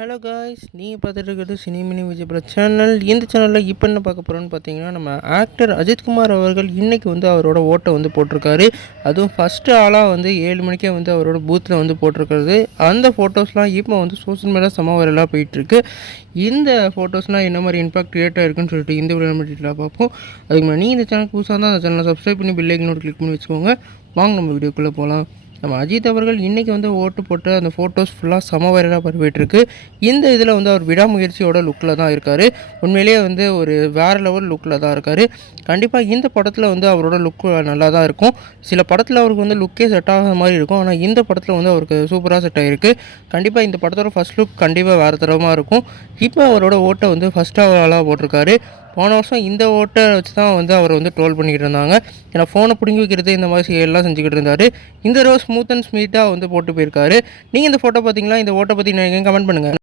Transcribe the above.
Hello guys, நீங்கள் பார்த்துட்டு இருக்கிறது சினிமினி விஜயபுரம் சேனல். இந்த சேனலில் இப்போ என்ன பார்க்க போகிறோன்னு பார்த்தீங்கன்னா, நம்ம ஆக்டர் அஜித்குமார் அவர்கள் இன்றைக்கி வந்து அவரோட ஓட்டை வந்து போட்டிருக்காரு. அதுவும் ஃபஸ்ட்டு ஆளாக வந்து 7 மணிக்கே வந்து அவரோட பூத்தில் வந்து போட்டிருக்கிறது. அந்த ஃபோட்டோஸ்லாம் இப்போ வந்து சோஷியல் மீடியா செம வைரலாக போயிட்டுருக்கு. இந்த ஃபோட்டோஸ்லாம் என்ன மாதிரி இம்பாக்ட் கிரியேட் ஆகிருக்குன்னு சொல்லிட்டு இந்த வீடியோ நம்ம டீட்டெயிலாக பார்ப்போம். அதுக்கு முன்னாடி நீங்கள் இந்த சேனல் புதுசாக தான் அந்த சேனலை சப்ஸ்கிரைப் பண்ணி பெல் ஐக்கன் கிளிக் பண்ணி வச்சுக்கோங்க. வாங்க நம்ம வீடியோக்குள்ளே போகலாம். நம்ம அஜித் அவர்கள் இன்றைக்கி வந்து ஓட்டு போட்டு அந்த ஃபோட்டோஸ் ஃபுல்லாக செம வைரலாக பரவிட்டுருக்கு. இந்த இதில் வந்து அவர் விடாமுயற்சியோட லுக்கில் தான் இருக்கார். உண்மையிலேயே வந்து ஒரு வேறு லெவல் லுக்கில் தான் இருக்கார். கண்டிப்பாக இந்த படத்தில் வந்து அவரோட லுக்கு நல்லா தான் இருக்கும். சில படத்தில் அவருக்கு வந்து லுக்கே செட் ஆகாத மாதிரி இருக்கும். ஆனால் இந்த படத்தில் வந்து அவருக்கு சூப்பராக செட் ஆகிருக்கு. கண்டிப்பாக இந்த படத்தோட ஃபஸ்ட் லுக் கண்டிப்பாக வேறு தரமாக இருக்கும். இப்போ அவரோட ஓட்டை வந்து ஃபஸ்ட் ஆளாக போட்டிருக்காரு. போன வருஷம் இந்த ஓட்டை வச்சு தான் வந்து அவர் வந்து ட்ரோல் பண்ணிக்கிட்டு இருந்தாங்க. ஏன்னா ஃபோனை பிடுங்கி வைக்கிறது இந்த மாதிரி எல்லாம் செஞ்சுக்கிட்டு இருந்தார். இந்த ரோஸ் ஸ்மூத் அண்ட் ஸ்வீட்டாக வந்து போட்டு போயிருக்காரு. நீங்கள் இந்த ஃபோட்டோ பார்த்தீங்களா? இந்த ஓட்டை பற்றி நீங்கள் கமெண்ட் பண்ணுங்கள்.